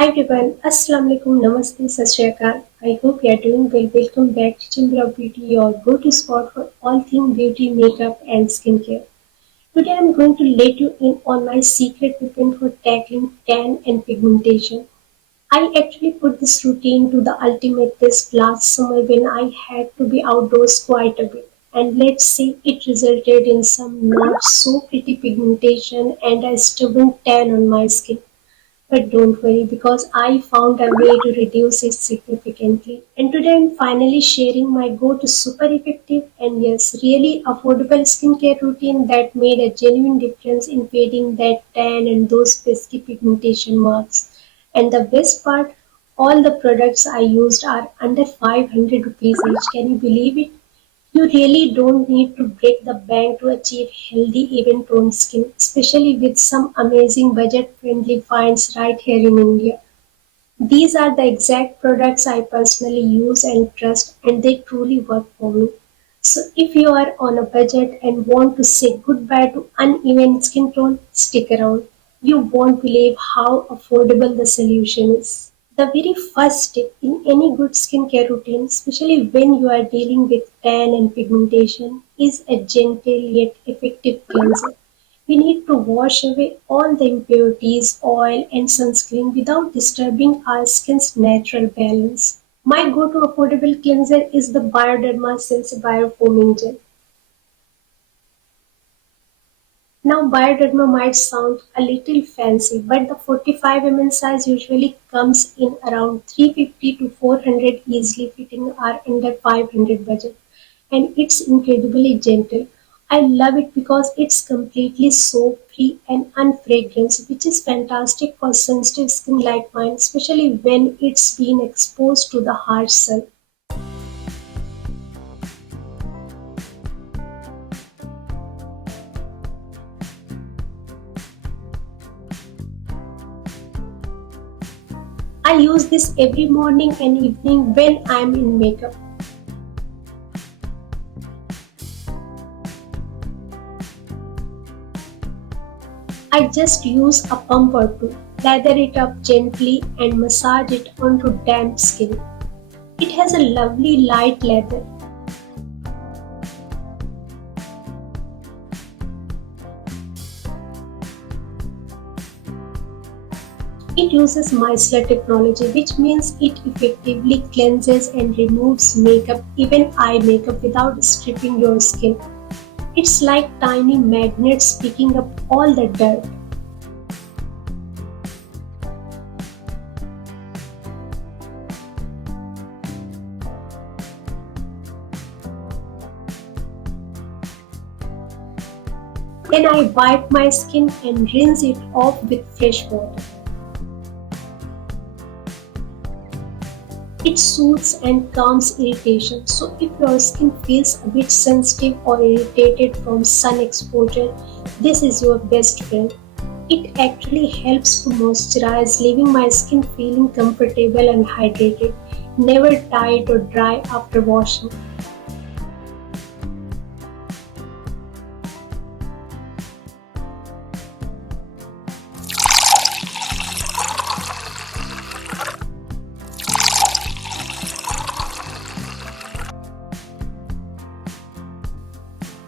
Hi everyone, Assalamu alaikum, Namaste, Sat Shri Akal. I hope you are doing well. Welcome back to Chamber of Beauty, your go-to spot for all things beauty, makeup, and skincare. Today I'm going to let you in on my secret weapon for tackling tan and pigmentation. I actually put this routine to the ultimate test last summer when I had to be outdoors quite a bit. And let's say it resulted in some not so pretty pigmentation and a stubborn tan on my skin. But don't worry because I found a way to reduce it significantly. And today I'm finally sharing my go-to super effective and yes, really affordable skincare routine that made a genuine difference in fading that tan and those pesky pigmentation marks. And the best part, all the products I used are under 500 rupees each. Can you believe it? You really don't need to break the bank to achieve healthy, even toned skin, especially with some amazing budget friendly finds right here in India. These are the exact products I personally use and trust, and they truly work for me. So, if you are on a budget and want to say goodbye to uneven skin tone, stick around. You won't believe how affordable the solution is. The very first step in any good skincare routine, especially when you are dealing with tan and pigmentation, is a gentle yet effective cleanser. We need to wash away all the impurities, oil, and sunscreen without disturbing our skin's natural balance. My go-to affordable cleanser is the Bioderma Sense Biofoaming Gel. Now, Bioderma might sound a little fancy, but the 45 ml size usually comes in around 350 to 400, easily fitting our under 500 budget. And it's incredibly gentle. I love it because it's completely soap free and unfragranced, which is fantastic for sensitive skin like mine, especially when it's been exposed to the harsh sun. I use this every morning and evening when I'm in makeup. I just use a pump or two, lather it up gently and massage it onto damp skin. It has a lovely light lather. It uses micellar technology, which means it effectively cleanses and removes makeup, even eye makeup, without stripping your skin. It's like tiny magnets picking up all the dirt. Then I wipe my skin and rinse it off with fresh water. It soothes and calms irritation. So if your skin feels a bit sensitive or irritated from sun exposure, this is your best friend. It actually helps to moisturize, leaving my skin feeling comfortable and hydrated, never tight or dry after washing.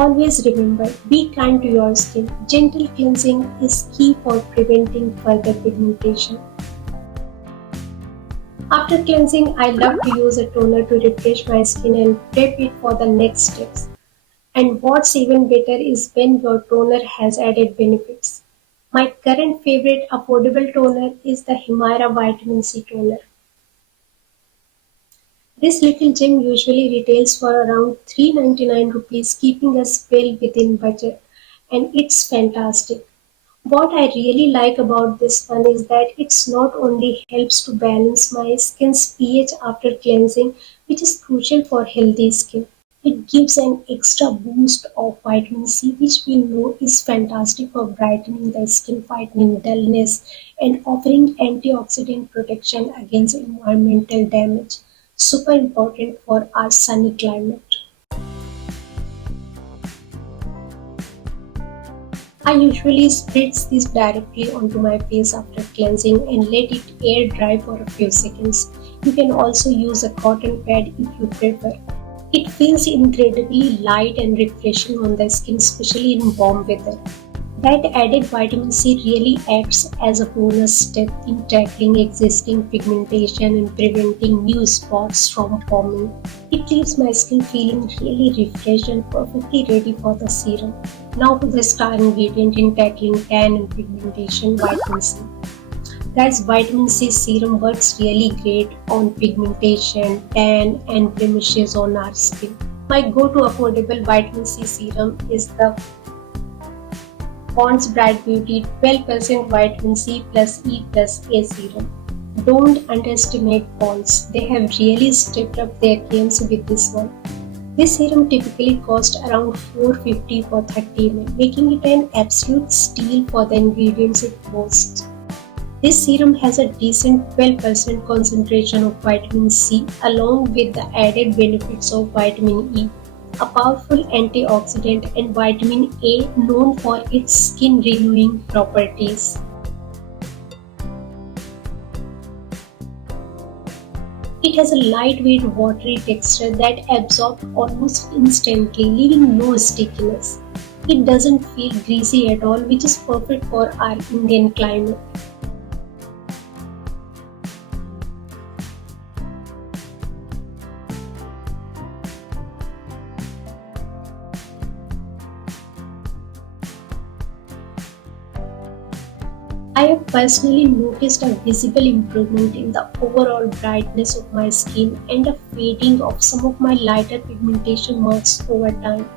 Always remember, be kind to your skin. Gentle cleansing is key for preventing further pigmentation. After cleansing, I love to use a toner to refresh my skin and prep it for the next steps. And what's even better is when your toner has added benefits. My current favorite affordable toner is the Himara Vitamin C toner. This little gem usually retails for around 399 rupees, keeping us well within budget, and it's fantastic. What I really like about this one is that it's not only helps to balance my skin's pH after cleansing, which is crucial for healthy skin. It gives an extra boost of vitamin C, which we know is fantastic for brightening the skin, fighting dullness, and offering antioxidant protection against environmental damage. Super important for our sunny climate. I usually spritz this directly onto my face after cleansing and let it air dry for a few seconds. You can also use a cotton pad if you prefer. It feels incredibly light and refreshing on the skin, especially in warm weather. That added vitamin C really acts as a bonus step in tackling existing pigmentation and preventing new spots from forming. It leaves my skin feeling really refreshed and perfectly ready for the serum. Now to the star ingredient in tackling tan and pigmentation, vitamin C. Guys, vitamin C serum works really great on pigmentation, tan, and blemishes on our skin. My go-to affordable vitamin C serum is the Pond's Bright Beauty 12% Vitamin C plus E plus A serum. Don't underestimate Pond's. They have really stepped up their games with this one. This serum typically costs around 450 for 30 ml, making it an absolute steal for the ingredients it boasts. This serum has a decent 12% concentration of vitamin C along with the added benefits of vitamin E, a powerful antioxidant, and vitamin A known for its skin renewing properties. It has a lightweight watery texture that absorbs almost instantly, leaving no stickiness. It doesn't feel greasy at all, which is perfect for our Indian climate. I have personally noticed a visible improvement in the overall brightness of my skin and a fading of some of my lighter pigmentation marks over time.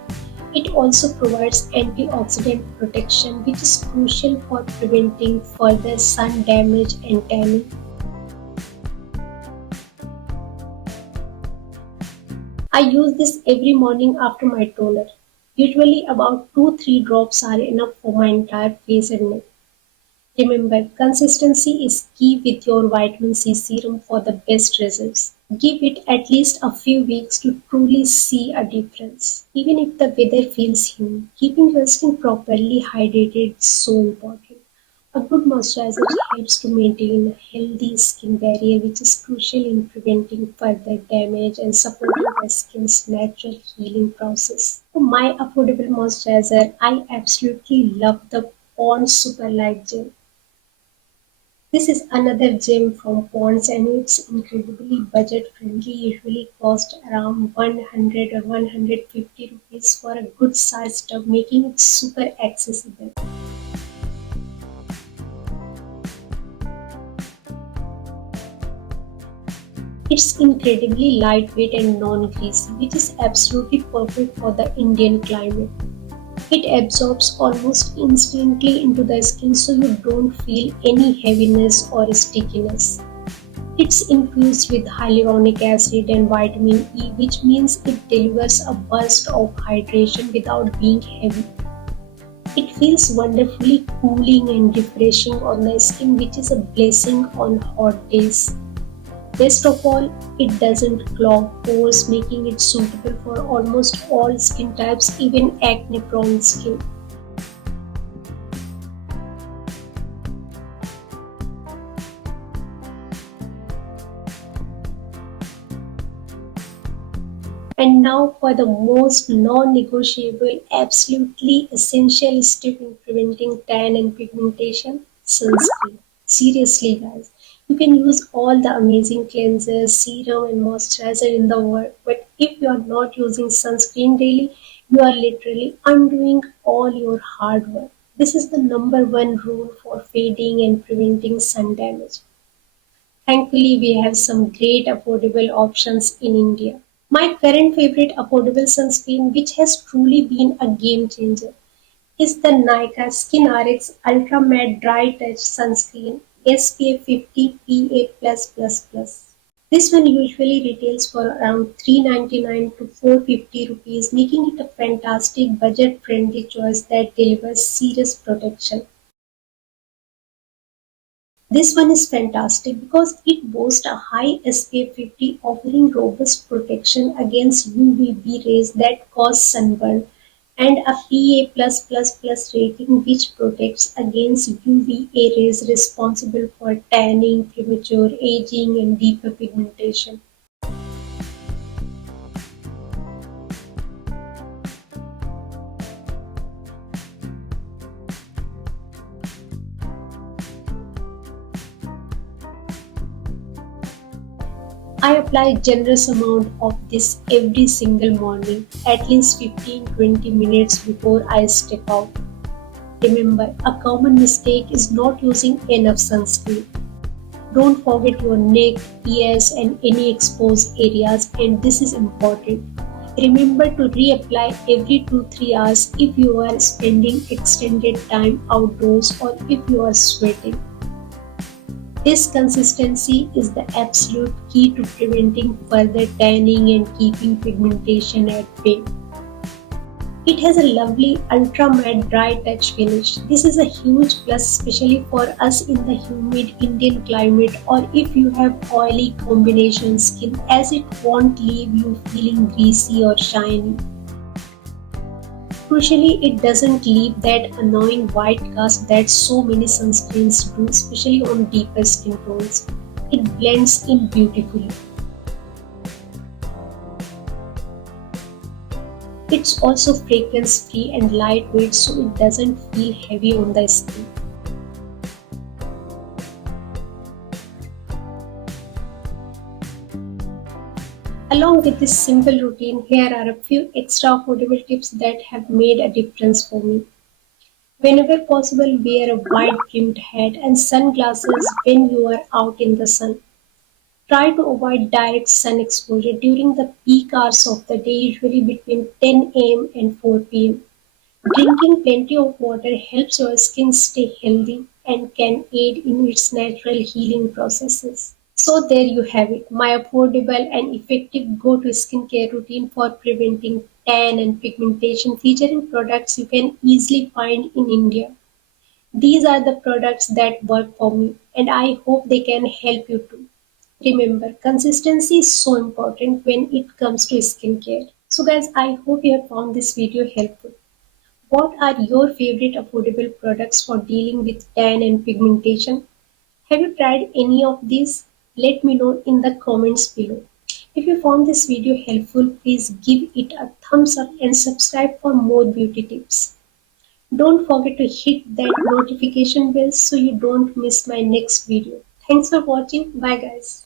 It also provides antioxidant protection, which is crucial for preventing further sun damage and tanning. I use this every morning after my toner. Usually about 2-3 drops are enough for my entire face and neck. Remember, consistency is key with your vitamin C serum for the best results. Give it at least a few weeks to truly see a difference. Even if the weather feels humid, keeping your skin properly hydrated is so important. A good moisturizer helps to maintain a healthy skin barrier, which is crucial in preventing further damage and supporting the skin's natural healing process. For my affordable moisturizer, I absolutely love the Pond's Super Light Gel. This is another gem from Ponds and it's incredibly budget friendly, usually cost around 100 or 150 rupees for a good sized tub, making it super accessible. It's incredibly lightweight and non-greasy, which is absolutely perfect for the Indian climate. It absorbs almost instantly into the skin so you don't feel any heaviness or stickiness. It's infused with hyaluronic acid and vitamin E, which means it delivers a burst of hydration without being heavy. It feels wonderfully cooling and refreshing on the skin, which is a blessing on hot days. Best of all, it doesn't clog pores, making it suitable for almost all skin types, even acne prone skin. And now for the most non-negotiable, absolutely essential step in preventing tan and pigmentation, sunscreen. Seriously guys, you can use all the amazing cleansers, serum and moisturizer in the world, but if you are not using sunscreen daily, you are literally undoing all your hard work. This is the number one rule for fading and preventing sun damage. Thankfully, we have some great affordable options in India. My current favorite affordable sunscreen, which has truly been a game changer, is the Nykaa Skin RX Ultra Matte Dry Touch Sunscreen SPF 50 PA+++. This one usually retails for around 399 to 450 rupees, making it a fantastic budget friendly choice that delivers serious protection. This one is fantastic because it boasts a high SPF 50 offering robust protection against UVB rays that cause sunburn, and a PA+++ rating which protects against UVA rays responsible for tanning, premature aging and deeper pigmentation. I apply generous amount of this every single morning, at least 15-20 minutes before I step out. Remember, a common mistake is not using enough sunscreen. Don't forget your neck, ears and any exposed areas, and this is important. Remember to reapply every 2-3 hours if you are spending extended time outdoors or if you are sweating. This consistency is the absolute key to preventing further tanning and keeping pigmentation at bay. It has a lovely ultra matte dry touch finish. This is a huge plus especially for us in the humid Indian climate or if you have oily combination skin as it won't leave you feeling greasy or shiny. Crucially, it doesn't leave that annoying white cast that so many sunscreens do, especially on deeper skin tones. It blends in beautifully. It's also fragrance free and lightweight so it doesn't feel heavy on the skin. Along with this simple routine, here are a few extra affordable tips that have made a difference for me. Whenever possible, wear a wide brimmed hat and sunglasses when you are out in the sun. Try to avoid direct sun exposure during the peak hours of the day, usually between 10 a.m. and 4 p.m. Drinking plenty of water helps your skin stay healthy and can aid in its natural healing processes. So there you have it, my affordable and effective go-to skincare routine for preventing tan and pigmentation featuring products you can easily find in India. These are the products that work for me and I hope they can help you too. Remember, consistency is so important when it comes to skincare. So guys, I hope you have found this video helpful. What are your favorite affordable products for dealing with tan and pigmentation? Have you tried any of these? Let me know in the comments below. If you found this video helpful, please give it a thumbs up and subscribe for more beauty tips. Don't forget to hit that notification bell so you don't miss my next video. Thanks for watching. Bye guys.